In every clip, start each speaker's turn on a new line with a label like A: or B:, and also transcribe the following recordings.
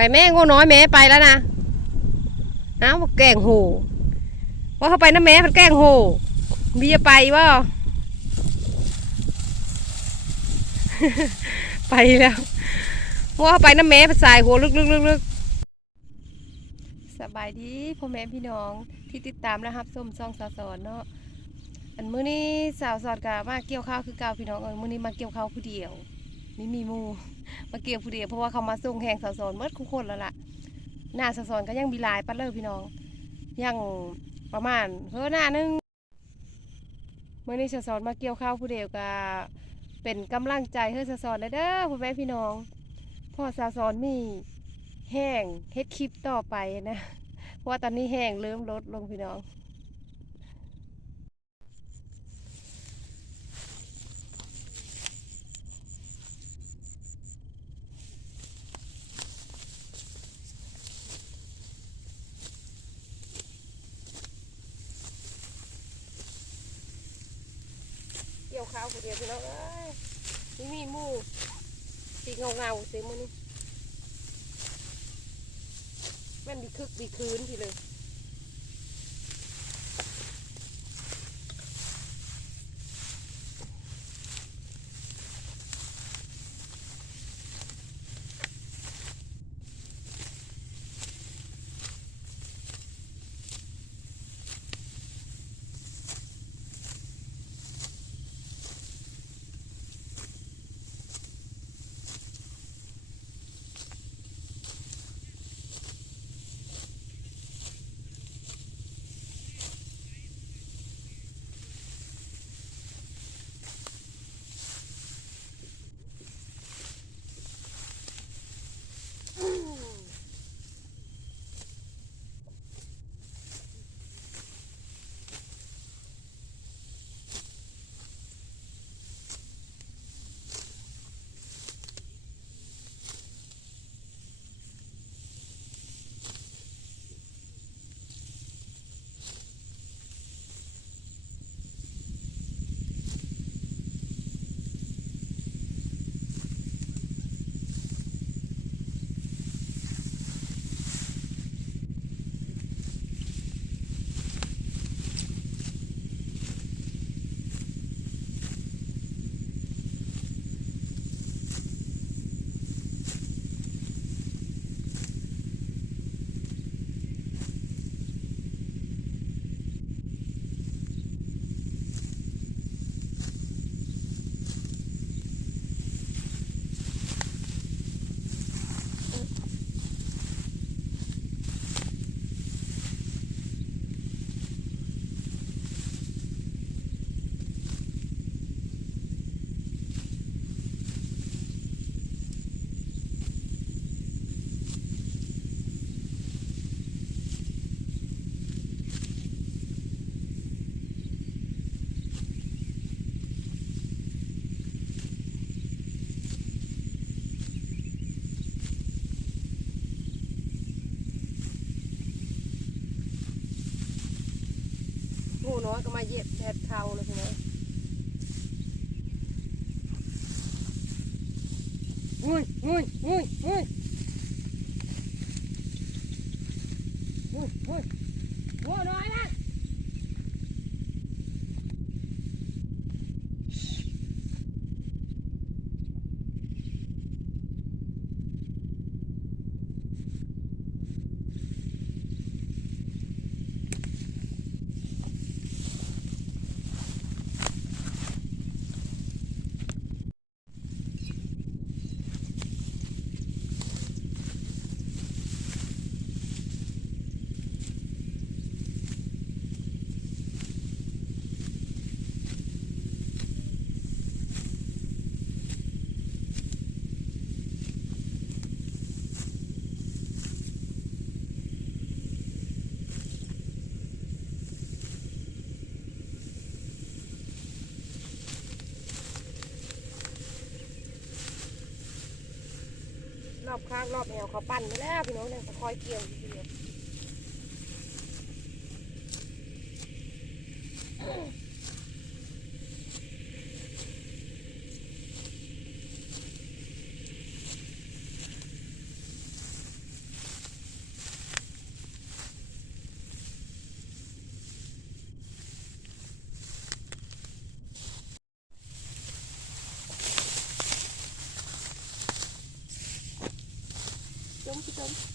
A: ไปแม่โง่น้อยแม่ไปแล้วนะเอ้าแกล้งโหว่าเขาไปนะแม่มันแกล้งโหมีจะไปว่าไปแล้วว่าเขาไปนะแม่ภาษายหัวลึกลึกลึกสบายดีพ่อแม่พี่น้องที่ติดตามนะครับส้มซองสาวสอนเนาะอันมื้อนี้สาวสอนกับมาเกี่ยวข้าวคือเก่าพี่น้องเอ้ยมื้อนี้มาเกี่ยวข้าวผู้เดียวไม่มีมู มาเกี่ยวผู้เดียวเพราะว่าเขามาส่งแหงสาวสอนเมื่อคุกคนแล้วล่ะหน้าสาวสอนก็ยังมีลายปัดเลยพี่น้องยังประมาณเฮ้อหน้านึงเมื่อนี้สาวสอนมาเกี่ยวข้าวผู้เดียวก็เป็นกำลังใจให้สาวสอนเด้อพ่อแม่พี่น้องพ่อสาวสอนมีแห้งเฮ็ดคลิปต่อไปนะเพราะว่าตอนนี้แห้งเริ่มลดลงพี่น้อง กี่ยวข้าวคนเดียวพี่น้องเอ้ยนี่มีมูสีเงาเงาเต็มมือนี่แม่นดีคึกดีคืนทีเลย น้อยก็มาเหยียบแทดเท้าเลยพี่น้องงุยงุ้ยงุ้ยงุ้ยงุยงุยงูน้อยนะ ร อบข้างรอบแนวเขาปั่นไปแล้วพี่น้องเนี่ยคอยเกี่ยว อยู่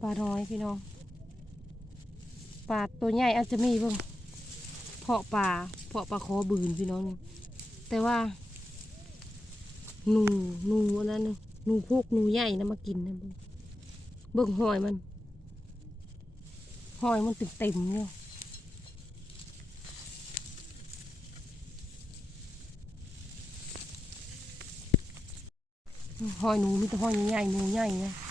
A: ปลาน้อยพี่น้องปลาตัวใหญ่อาจจะมีเบ้างเพาะปลาเพาะปลาคอบืนพี่น้องแต่ว่าหนูหนูอันนั้นะหนูพวกหนูใหญ่นะมากินนะเบิ่งเบิ่งหอยมันหอยมันเต็มเต็มๆอยู่หอยหนูมีแต่หอยใหญ่ๆหนูใหญ่นะเบิ่ง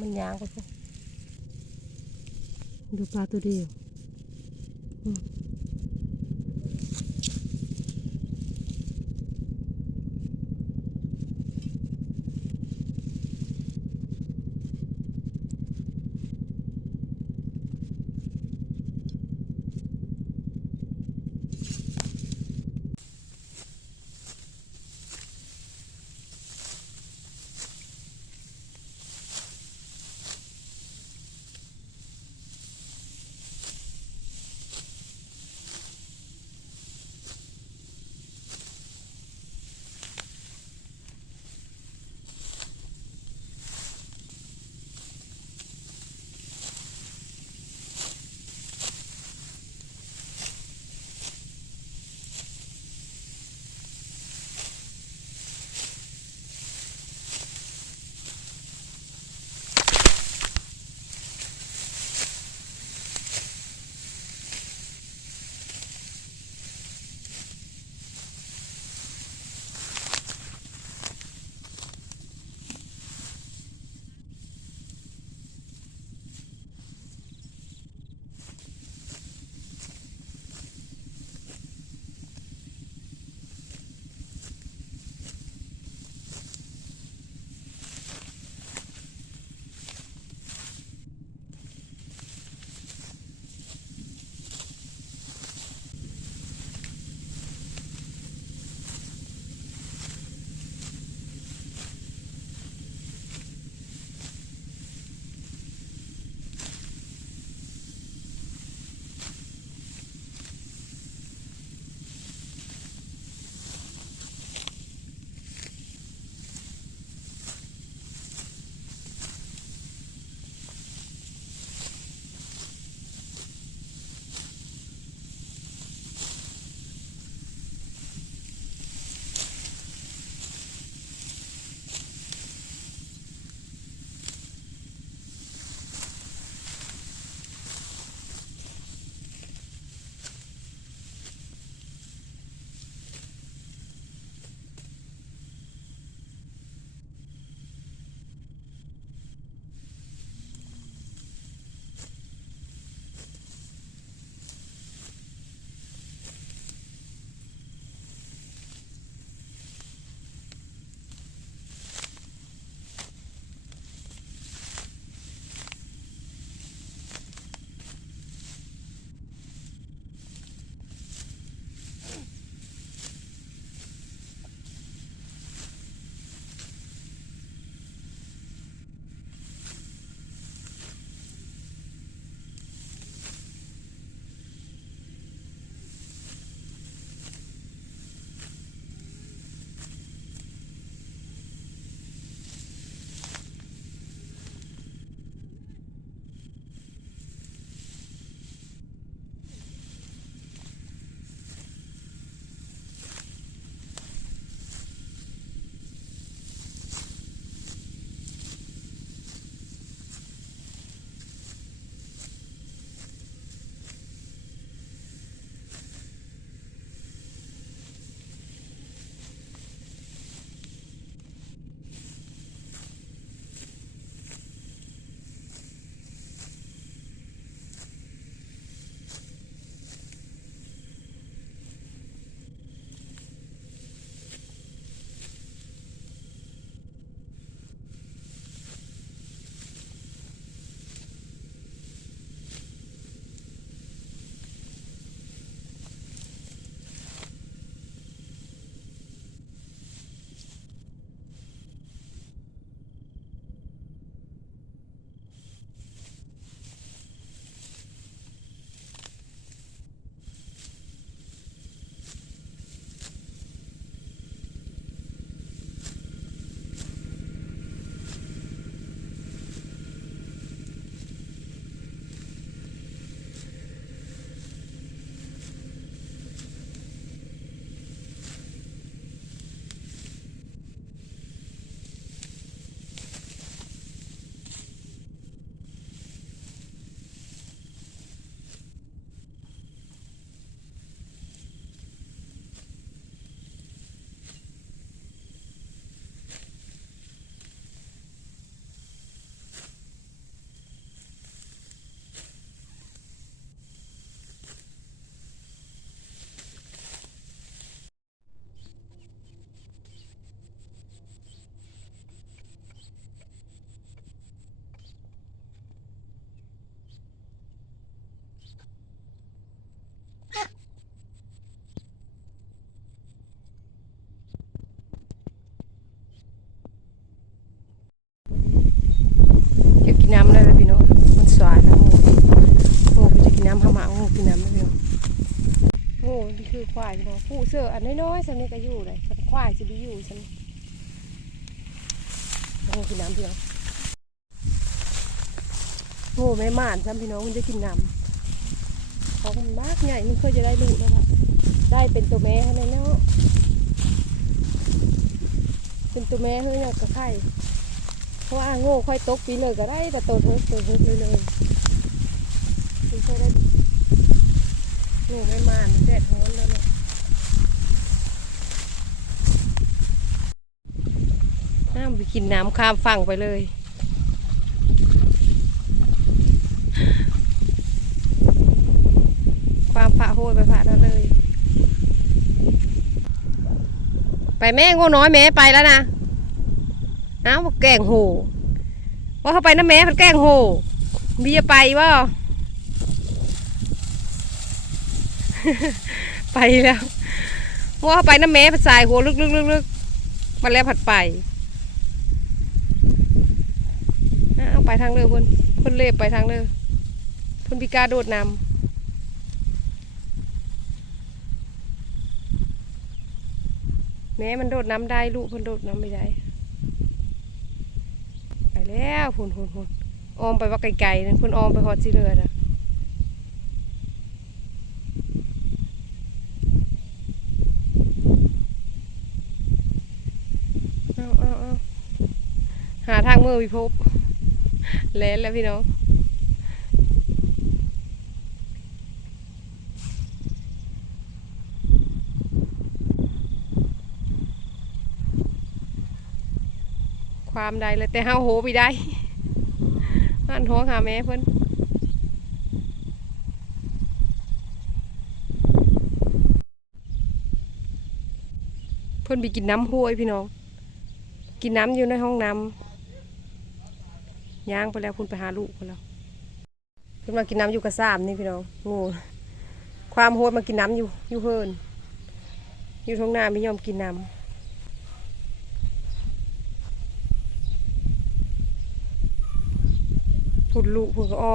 A: มันยางก็ดูปลาตัวเดียว อืมควายพี่น้องผู้เสืออันน้อยๆฉันนี่ก็อยู่เลยฉันควายจะไปอยู่ฉันโอ้กินน้ำพี่น้องโง่แม่ม่านซ้ำพี่น้องมันจะกินน้ำของมันมากใหญ่มันเคยจะได้ลูกแล้วค่ะได้เป็นตัวแม่เท่านั้นเนาะเป็นตัวแม่เฮ้ยเนี่ยกระไข่เพราะว่าโง่ค่อยตกปีเลยก็ได้แต่ตัวเฮ้ยตัวเฮ้ยเลยเลยไม่เคยได้ หนูไม่มาแดดร้อนแล้วเนี่ยน้ำไปกินน้ำข้ามฝั่งไปเลยความฝาโหยไปผ่านั่นเลย ไปแม่โง่น้อยแม่ไปแล้วนะเอ้าวแกงโหว่าเขาไปนะแม่มันแกงโหมีจะไปบ่ ไปแล้วว่าไปน้ำแม่ผัดสายหัวลึกลึกลมาแล้วผัดไปเอาไปทางเรือเพ่นเพ่นเล็บไปทางเรือเพ่นพิกาโดดน้ำแม่มันโดดน้ำได้ลูกเพ่นโดดน้ำไม่ได้ ไปแล้วหุ่นหุ่นหุ่นออมไปว่าไกลๆนั่นเพ่นออมไปฮอดสิเรือนะ เอาเอาเอาหาทาง มือวิภพเล่นแล้วพี่น้องความใดเลยแต่ห้าโหไปได้หันท้องหาแม่เพิ่อนเพิ่อนไปกินน้ำห้วยพี่น้อง กินน้ำอยู่ในห้องน้ำ ย่างไปแล้วคุณไปหาลูกไปแล้วเพิ่นมากินน้ำอยู่กับสามนี่พี่น้องงูความโหดมากินน้ำอยู่อยู่เฮินอยู่ท้องนาไม่ยอมกินน้ำพุดลูกพุดก็ออ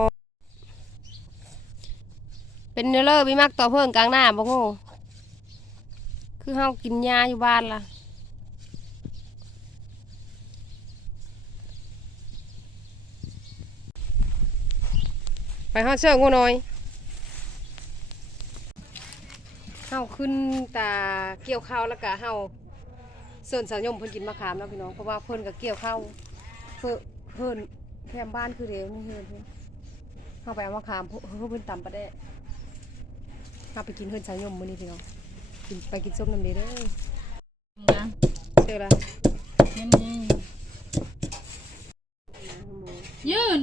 A: เป็นเนื้อเลอมีมากต่อเพิ่งกลางหน้าบ่โง่คือเฮากินยาอยู่บ้านล่ะ ไปหาเชือกงูน้อยเฮาขึ้นตาเกี่ยวข้าวแล้วก็เฮาสิร์นสาวยมเพิ่นกินมะขามแล้วพี่น้องเพราะว่าเพิ่นก็เกี่ยวข้าวเพิ่นเพิ่นแคมบ้านคือเดียวนี่เฮือนเพิ่นเฮาไปเอามะขามเพิ่นเพิ่นตำปลาแดะเฮาไปกินเฮือนสาวยมมื้อนี้พี่น้องกินไปกินส้มน้ำเด้อเด้อเจอละ
B: นี่ยื
C: น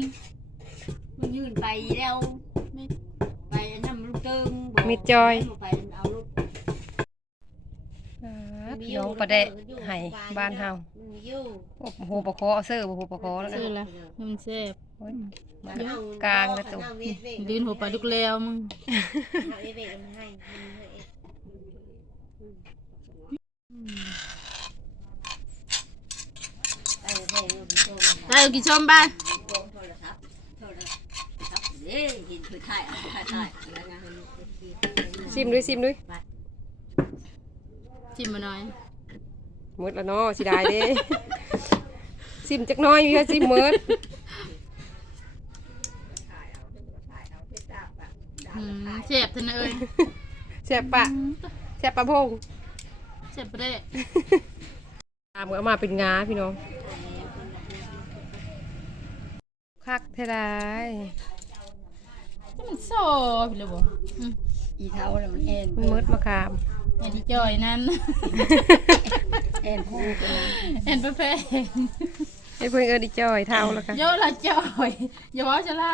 C: ยืนไปแล้วไม่ไปนำลูกเติงบก
A: มิดจอย
C: ไปเอาลูก
A: อ่าพี่น้องปลาแดะให้บ้านเฮา
C: มันอยู่
A: โอ้โหปะคอเอาเสื้อบ่โหปะคอแล้วนะ
B: ซื้อละมันแซ่บ
A: โอ้ย
C: บ้านเฮ
A: กลางกระตุก
C: เอาเวทเวท
B: ดินหัวปลาดุกแล้วมึง
C: เอาเวทเวทมันให้มันให้เองไปแพงลูกโตมา
B: ได้เอากี่ชมบ้าน
C: โทรศัพท์โทรศัพท์ เด้เห็นคือถ่ายเอาถ่ายถ่ายแล้วนะ
A: ซิมด้วยซิมด้วย
B: ชิมมาหน่อย
A: หมดแล้วเนาะสิได้เด้ ซิมจักหน้อยมีก็ซิมหมด
B: อืมแซ่บท่านเอ้ย
A: แซ่บปะแซ่บปะพง
B: แซ่บปะเด้
A: ตามเอามาเป็นงาพี่น้องคักเท่าไร
B: มันโซพี่เลยบ่อืม
C: อีเท้าแล้วมันแอน
A: มันมืดมะขาม
B: แอนที่จอยนั่น
C: แอนคู่กัน
B: แอนประเภท
A: ไอ้เพิ่งเอินอีจอยเท่าแล้วกัน
B: โยละจอยอย่าว่าจะเล่า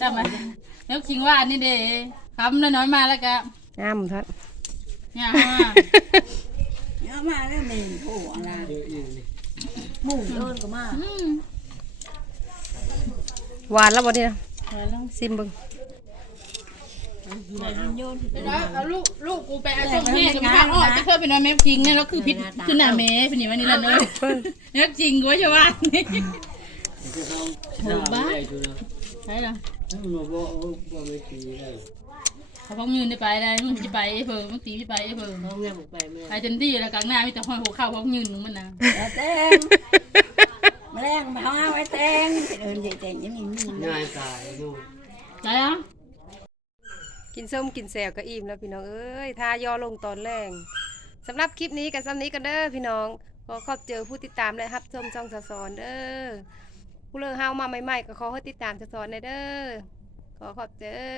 B: จำไหมแล้วคิงว่านี่เด้คำน้อยๆมาแล้วก็
A: งามทัด
B: เนี่ยฮะ
C: เอามาแล้วเมนผู้อะไรหมู่โดนก็มา
B: อืม
A: หวานแล้วบ่เนี่ย
B: ไปแล้ว
A: ซิมเบิ่ง
C: โยน
B: เดี๋ยวนะเอาลูกลูกกูไปเอาส่งให้กับข้างออกจะเพิ่มเป็นว่าแม่จริงเนี่ยแล้วคือพิษคือหน้าแม่เป็นอย่างนี้ละเนอะ
A: เพิ่ง
B: แม่จริงกูว่าจะว่านี่โหบ้าใช่เหรอเขาพกยืนได้ไปได้มึงจะไปไอ้เพิ่งมึงตีไปไอ้เพิ่ง
D: น้องเงี้ยผมไปเมื่อ
B: ไปเต็มที่แล้วกลางหน้ามีแต่ห้อยหัวเข้าพกยืนมึงมันนะ
C: แล้วแตงแมลงมาเอาไว้แตงเดินใหญ่ๆยังมีมี
D: ง่ายตายนู่น
B: ใช่อะ
A: กินส้มกินแซวก็อิ่มแล้วพี่น้องเอ้ยทายอลงตอนแรงสำหรับคลิปนี้กันซ้ำนี้กันเด้อพี่น้องขอขอบเจอผู้ติดตามและรับชมช่องสะสอนเด้อผู้เลิกเฮามาใหม่ๆก็ขอให้ติดตามสะสอนในเด้อขอขอบเจอ